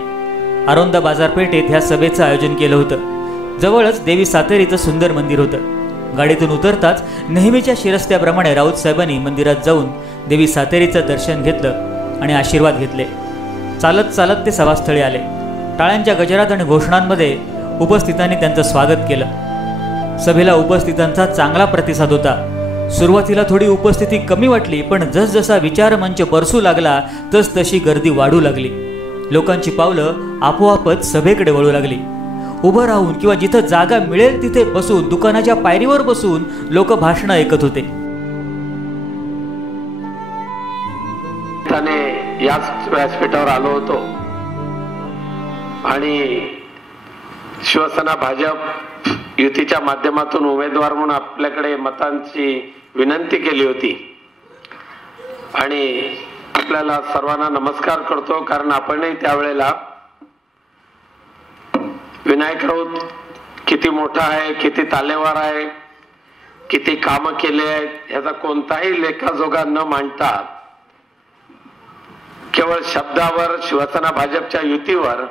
आरोंदा बाजारपेठेत ह्या सभेचं आयोजन केलं होतं. जवळच देवी सातेरीचं सुंदर मंदिर होतं. गाडीतून उतरताच नेहमीच्या शिरस्त्याप्रमाणे राऊत साहेबांनी मंदिरात जाऊन देवी सातेरीचं दर्शन घेतलं आणि आशीर्वाद घेतले. चालत चालत ते सभास्थळी आले. टाळ्यांच्या गजरात आणि घोषणांमध्ये उपस्थितांनी त्यांचं स्वागत केलं. सभेला उपस्थितांचा चांगला प्रतिसाद होता. सुरुवातीला थोडी उपस्थिती कमी वाटली, पण जसजसा विचारमंच बरसू लागला तसतशी गर्दी वाढू लागली. लोकांची पावलं आपोआपच सभेकडे वळू लागली. उभं राहून किंवा जिथं जागा मिळेल तिथे बसून, दुकानाच्या पायरीवर बसून लोक भाषणं ऐकत होते. याच व्यासपीठावर आलो होतो आणि शिवसेना भाजप युतीच्या माध्यमातून उमेदवार म्हणून आपल्याकडे मतांची विनंती केली होती आणि आपल्याला सर्वांना नमस्कार करतो, कारण आपणही त्यावेळेला विनायक राऊत किती मोठा आहे, किती तालेवार आहे, किती कामं केले आहेत ह्याचा कोणताही लेखाजोखा न मांडता केवळ शब्दावर शिवसेना भाजपच्या युतीवर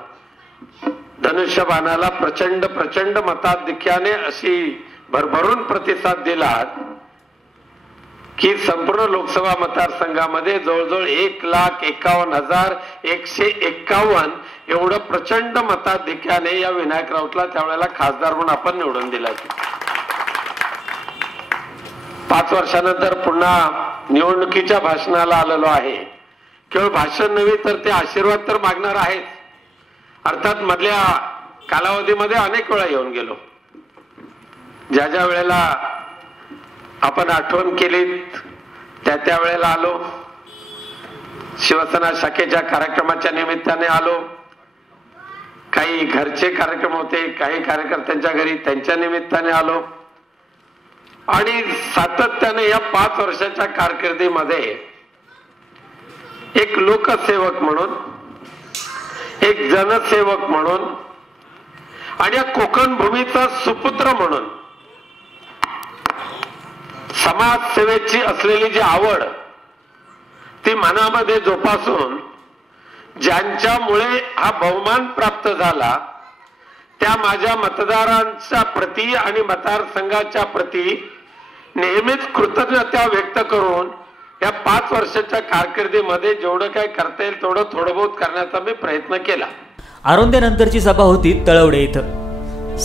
धनुष्यबाणाला प्रचंड मताधिक्याने अशी भरभरून प्रतिसाद दिला की संपूर्ण लोकसभा मतदारसंघामध्ये जवळजवळ 1,51,151 एवढं प्रचंड मताधिक्याने या विनायक राऊतला त्यावेळेला खासदार म्हणून आपण निवडून दिला. 5 वर्षानंतर पुन्हा निवडणुकीच्या भाषणाला आलेलो आहे. केवळ भाषण नव्हे तर ते आशीर्वाद तर मागणार आहेत. अर्थात मधल्या कालावधीमध्ये अनेक वेळा येऊन गेलो. ज्या ज्या वेळेला आपण आठवण केली त्या वेळेला आलो. शिवसेना शाखेच्या कार्यक्रमाच्या निमित्ताने आलो. काही घरचे कार्यक्रम होते, काही कार्यकर्त्यांच्या घरी त्यांच्या निमित्ताने आलो. आणि सातत्याने या 5 वर्षाच्या कारकिर्दीमध्ये एक लोकसेवक म्हणून, एक जनसेवक म्हणून आणि या कोकण भूमीचा सुपुत्र म्हणून समाजसेवेची असलेली जी आवड ती मनामध्ये जोपासून ज्यांच्यामुळे हा बहुमान प्राप्त झाला त्या माझ्या मतदारांच्या प्रती आणि मतदारसंघाच्या प्रती नेहमीच कृतज्ञता व्यक्त करून या 5 वर्षाच्या कारकिर्दीमध्ये जेवढं काय करता येईल तेवढं थोडं बहुत करण्याचा मी प्रयत्न केला. आरोंद्यानंतरची सभा होती तळवडे इथं.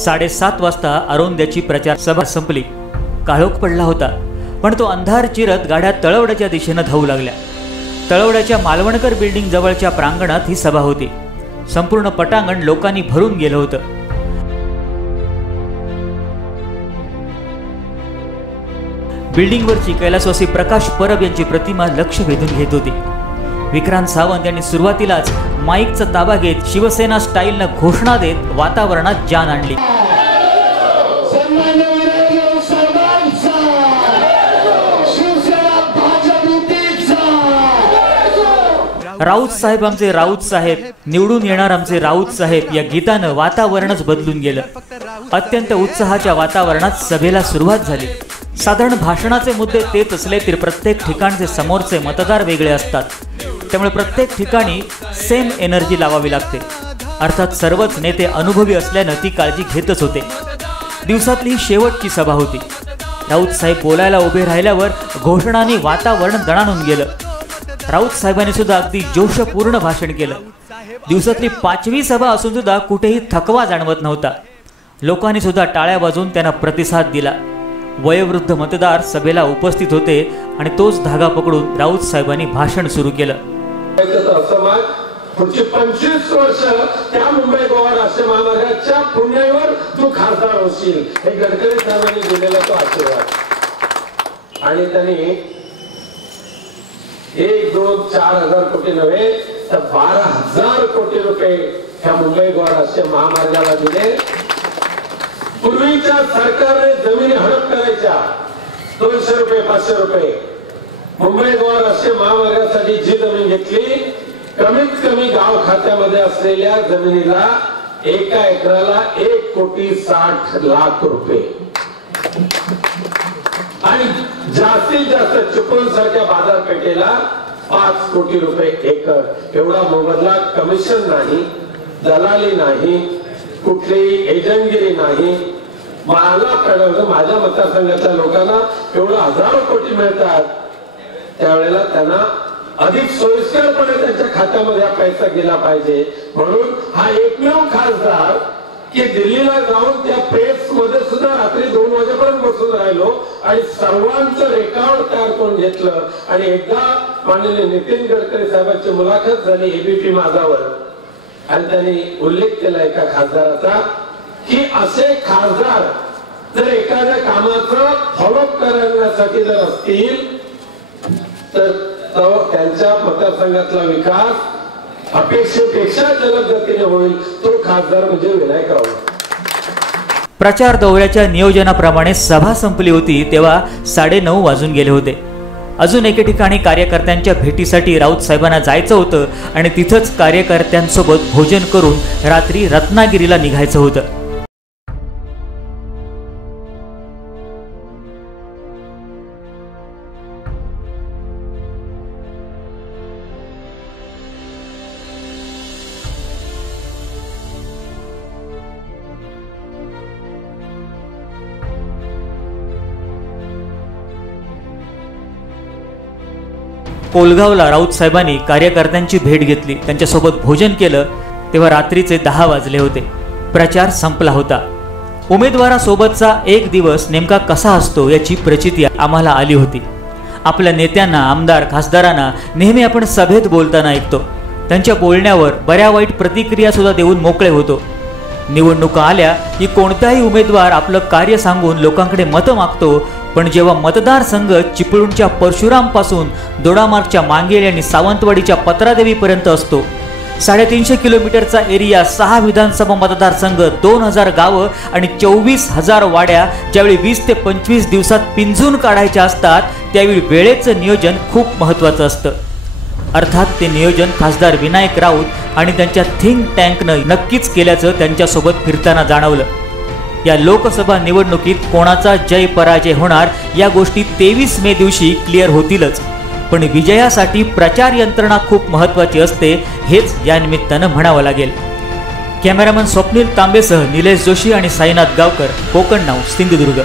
7:30 वाजता आरोंद्याची प्रचार सभा संपली. काळोख पडला होता, पण तो अंधार चिरत गाड्या तळवड्याच्या दिशेनं धावू लागल्या. तळवड्याच्या मालवणकर बिल्डिंग जवळच्या प्रांगणात ही सभा होती. संपूर्ण पटांगण लोकांनी भरून गेलं होतं. बिल्डिंगवरची कैलासवासी प्रकाश परब यांची प्रतिमा लक्ष वेधून घेत होती. विक्रांत सावंत यांनी सुरुवातीलाच माईकचा ताबा घेत शिवसेना स्टाईलनं घोषणा देत वातावरणात जान आणली. राऊत साहेब आमचे राऊत साहेब, निवडून येणार आमचे राऊत साहेब या गीतानं वातावरणच बदलून गेलं. अत्यंत उत्साहाच्या वातावरणात सभेला सुरुवात झाली. साधारण भाषणाचे मुद्दे तेच असले तरी प्रत्येक ठिकाणचे समोरचे मतदार वेगळे असतात. त्यामुळे प्रत्येक ठिकाणी सेम एनर्जी लावावी लागते. अर्थात सर्वच नेते अनुभवी असल्यानं ती काळजी घेतच होते. दिवसातली शेवटची सभा होती. राऊत साहेब बोलायला उभे राहिल्यावर घोषणांनी वातावरण दणाणून गेलं. राऊत साहेबांनी सुद्धा अगदी जोशपूर्ण भाषण केलं. दिवसातली 5वी सभा असून सुद्धा कुठेही थकवा जाणवत नव्हता. लोकांनी सुद्धा टाळ्या वाजवून त्यांना प्रतिसाद दिला. वयोवृद्ध मतदार सभेला उपस्थित होते आणि तोच धागा पकडून राऊत साहेबांनी भाषण सुरू केलं. पुढची 25 वर्ष त्या मुंबई गोवा राष्ट्रीय महामार्गाच्या पुण्यावर तू खासदार होशील हे गडकरी साहेबांनी दिलेला तो आशीर्वाद. आणि त्यांनी 1, 2, 4 हजार कोटी नव्हे तर 12,000 कोटी रुपये ह्या मुंबई गोवा राष्ट्रीय महामार्गाला दिले. पूर्वीच्या सरकारने जमिनी हडप करायच्या 200 रुपये 500 रुपये. मुंबई गोवा राष्ट्रीय महामार्गासाठी जी जमीन घेतली कमीत कमी गाव खात्यामध्ये असलेल्या जमिनीला 1 एकराला 1,60,00,000 रुपये आणि जास्तीत जास्त चिपळूण सारख्या बाजारपेठेला 5 कोटी रुपये एकर. एवढा मोबदला कमिशन नाही, दलाली नाही, कुठलीही एजंटगिरी नाही. मला कळलं माझ्या मतदारसंघाच्या लोकांना एवढं हजारो कोटी मिळतात त्यावेळेला त्यांना अधिक सोयीस्करपणे त्यांच्या खात्यामध्ये हा पैसा गेला पाहिजे. म्हणून हा एकमेव खासदार की दिल्लीला जाऊन त्या प्रेस मध्ये सुद्धा रात्री 2 वाजेपर्यंत बसून राहिलो आणि सर्वांचं रेकॉर्ड तयार करून घेतलं. आणि एकदा माननीय नितीन गडकरी साहेबांची मुलाखत झाली एबीपी माझावर आणि त्यांनी उल्लेख केला एका खासदाराचा की असे खासदार जर एखाद्या कामाचं फॉलोअप करण्यासाठी जर असतील तर त्यांच्या मतदारसंघातला विकास अपेक्षेपेक्षा जलद गतीने होईल. तो खासदार म्हणजे विनायक राऊत. प्रचार दौऱ्याच्या नियोजनाप्रमाणे सभा संपली होती तेव्हा 9:30 वाजून गेले होते. अजून एके ठिकाणी कार्यकर्त्यांच्या भेटीसाठी राऊत साहेबांना जायचं होतं आणि तिथंच कार्यकर्त्यांसोबत भोजन करून रात्री रत्नागिरीला निघायचं होतं. कोलगावला राऊत साहेबांनी कार्यकर्त्यांची भेट घेतली, त्यांच्यासोबत भोजन केलं तेव्हा रात्रीचे 10 वाजले होते. प्रचार संपला होता. उमेदवारासोबतचा एक दिवस नेमका कसा असतो याची प्रचिती आम्हाला आली होती. आपल्या नेत्यांना, आमदार, खासदारांना नेहमी आपण सभेत बोलताना ऐकतो. त्यांच्या बोलण्यावर बऱ्या वाईट प्रतिक्रिया सुद्धा देऊन मोकळे होतो. निवडणुका आल्या की कोणताही उमेदवार आपलं कार्य सांगून लोकांकडे मतं मागतो, पण जेव्हा मतदारसंघ चिपळूणच्या परशुरामपासून दोडामार्गच्या मांगेल आणि सावंतवाडीच्या पत्रादेवीपर्यंत असतो, 350 किलोमीटरचा एरिया, 6 विधानसभा मतदारसंघ, 2000 गावं आणि 24,000 वाड्या ज्यावेळी 20 ते 25 दिवसात पिंजून काढायच्या असतात, त्यावेळी वेळेचं नियोजन खूप महत्त्वाचं असतं. अर्थात ते नियोजन खासदार विनायक राऊत आणि त्यांच्या थिंक टँकनं नक्कीच केल्याचं त्यांच्यासोबत फिरताना जाणवलं. या लोकसभा निवडणुकीत कोणाचा जय पराजय होणार या गोष्टी 23 मे दिवशी क्लिअर होतीलच, पण विजयासाठी प्रचार यंत्रणा खूप महत्त्वाची असते, हेच या निमित्तानं म्हणावं लागेल. कॅमेरामन स्वप्नील तांबेसह निलेश जोशी आणि साईनाथ गावकर, कोकण नाऊ, सिंधुदुर्ग.